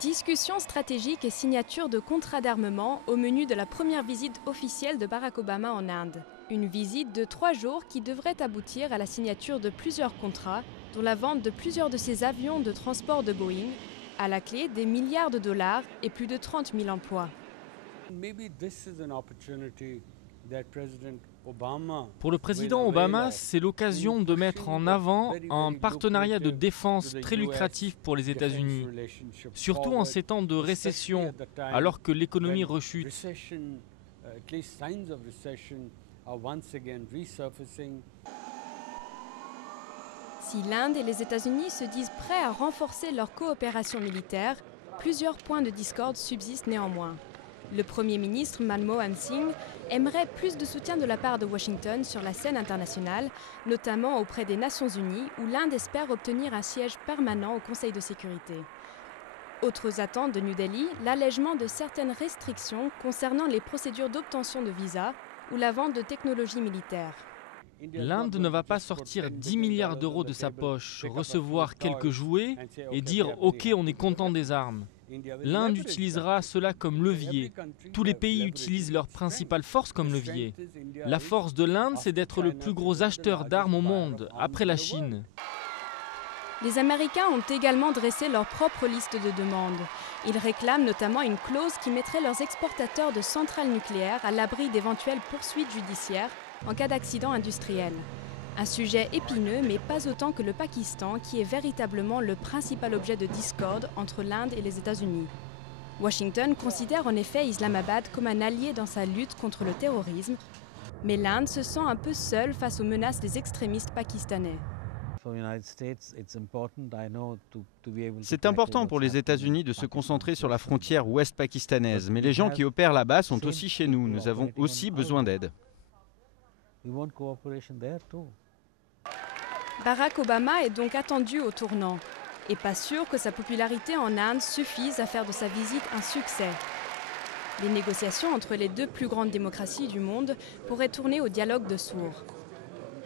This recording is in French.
Discussions stratégiques et signature de contrats d'armement au menu de la première visite officielle de Barack Obama en Inde. Une visite de 3 jours qui devrait aboutir à la signature de plusieurs contrats, dont la vente de plusieurs de ses avions de transport de Boeing, à la clé des milliards de dollars et plus de 30 000 emplois. Pour le président Obama, c'est l'occasion de mettre en avant un partenariat de défense très lucratif pour les États-Unis, surtout en ces temps de récession, alors que l'économie rechute. Si l'Inde et les États-Unis se disent prêts à renforcer leur coopération militaire, plusieurs points de discorde subsistent néanmoins. Le Premier ministre Manmohan Singh aimerait plus de soutien de la part de Washington sur la scène internationale, notamment auprès des Nations Unies, où l'Inde espère obtenir un siège permanent au Conseil de sécurité. Autres attentes de New Delhi, l'allègement de certaines restrictions concernant les procédures d'obtention de visas ou la vente de technologies militaires. L'Inde ne va pas sortir 10 milliards d'euros de sa poche, recevoir quelques jouets et dire « Ok, on est content des armes ». L'Inde utilisera cela comme levier. Tous les pays utilisent leur principale force comme levier. La force de l'Inde, c'est d'être le plus gros acheteur d'armes au monde, après la Chine. Les Américains ont également dressé leur propre liste de demandes. Ils réclament notamment une clause qui mettrait leurs exportateurs de centrales nucléaires à l'abri d'éventuelles poursuites judiciaires en cas d'accident industriel. Un sujet épineux, mais pas autant que le Pakistan, qui est véritablement le principal objet de discorde entre l'Inde et les États-Unis. Washington considère en effet Islamabad comme un allié dans sa lutte contre le terrorisme, mais l'Inde se sent un peu seule face aux menaces des extrémistes pakistanais. C'est important pour les États-Unis de se concentrer sur la frontière ouest pakistanaise, mais les gens qui opèrent là-bas sont aussi chez nous. Nous avons aussi besoin d'aide. Barack Obama est donc attendu au tournant, et pas sûr que sa popularité en Inde suffise à faire de sa visite un succès. Les négociations entre les deux plus grandes démocraties du monde pourraient tourner au dialogue de sourds.